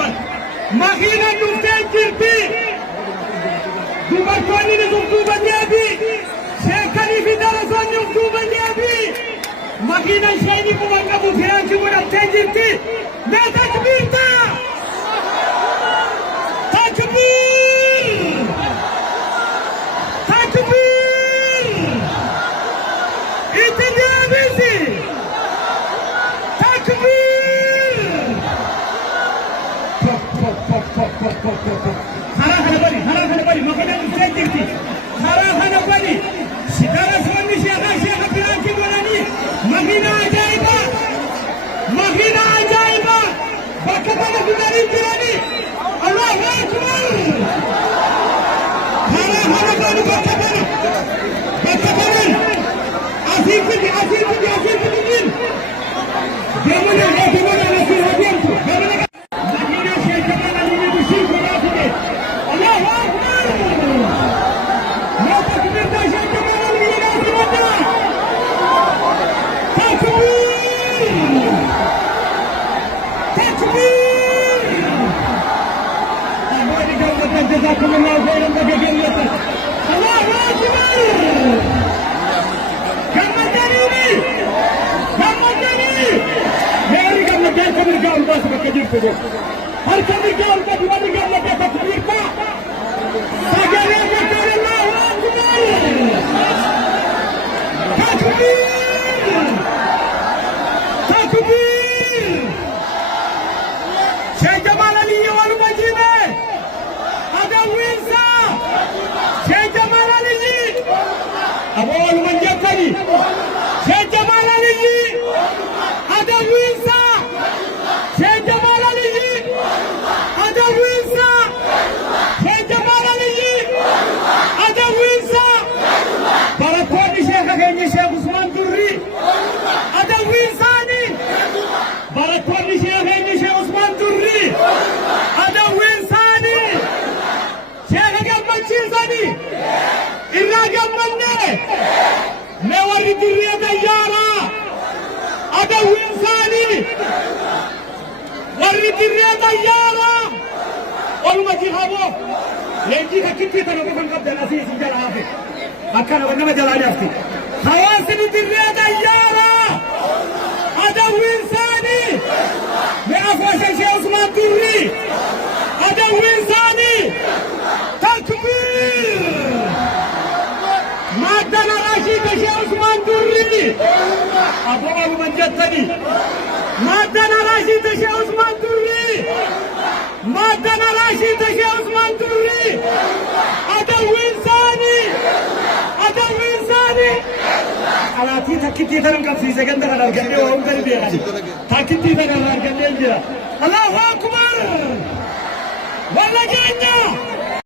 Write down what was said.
أكبر مخينا نفتن جربي دوبرتوني نزوبا نيابي شيكاني في درسون نزوبا نيابي مخينا شيني كمان أبو فيران كمان تجربي لا تكبير تكبير تكبير إتنابيزي تكبير خرا خنبالي مخينا نفتن جربي خرا خنبالي شكرا سواني شيخا فيران كماني مخينا عجائبا مخينا عجائبا بكتنا في داري جراني الله أكبر هلا بكتنا أسير بدي جمنا نسير هديمتو مخينا شيخ كمان اللي بيشيل كرافته الله أكبر ما تكبر ده شيخ كمان اللي بيناسبه تكبير جزاكم الله خيرا بجميعكم الله اكبر كمدني मेरी गम लगे कबीर का उल्टा से कबीर को दो हर कबीर का उल्टा दीवार का लगे तकबीर का सागरे में तेरे अल्लाह अकबर तकबीर शेख जमाल अली वाल मजीद أدوينسا شيخ جمال علي أبو المنجبري شيخ جمال علي أدوينسا شيخ جمال علي أدوينسا شيخ جمال علي أدوينسا بركوني شيخ غني شيخ عثمان دري أدوينساني بركوني شيخ غني شيخ عثمان دري أدوينساني चीज़ानी इराक़ मन्ने मैं वाली दुनिया में यारा अबे इंसानी वाली दुनिया में यारा और मुझे हाँ लेकिन कितनी तरह को बनकर देना सी जला है अक्खर बनने में जला जाती हवासी दुनिया में यारा अबे इंसानी मैं अफवाह से उस्मान दुर्री अबे इंसानी تكبير مادنا راشد شيخ عثمان دري أبو المنجدني مادنا راشد شيخ عثمان دري مادنا راشد شيخ عثمان دري أدو إنساني على تكتي ترى كم في سكندر على الجنة وهم قريبين تكتي ترى على الجنة الله أكبر والله جنة